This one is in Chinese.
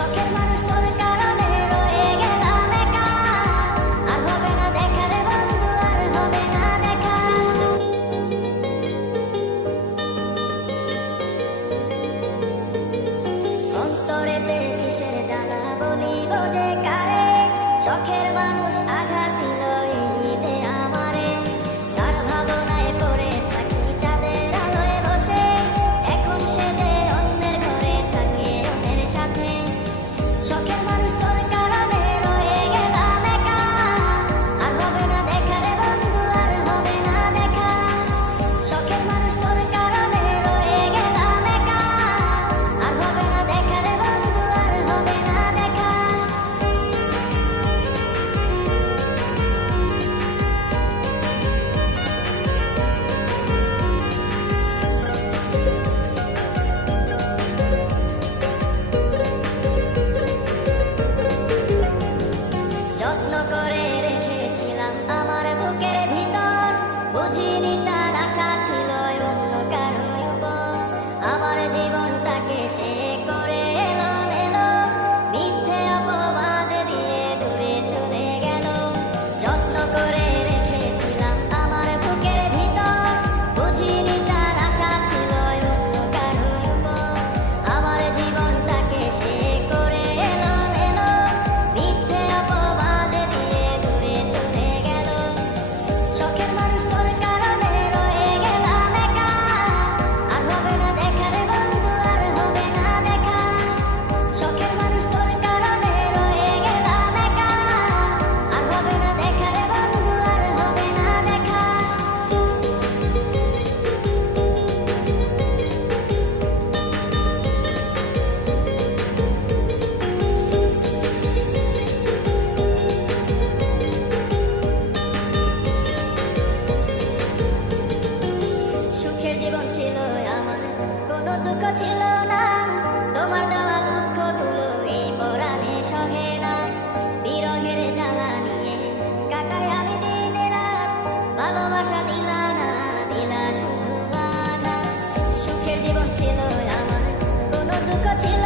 Só quero mais 起来。Có 清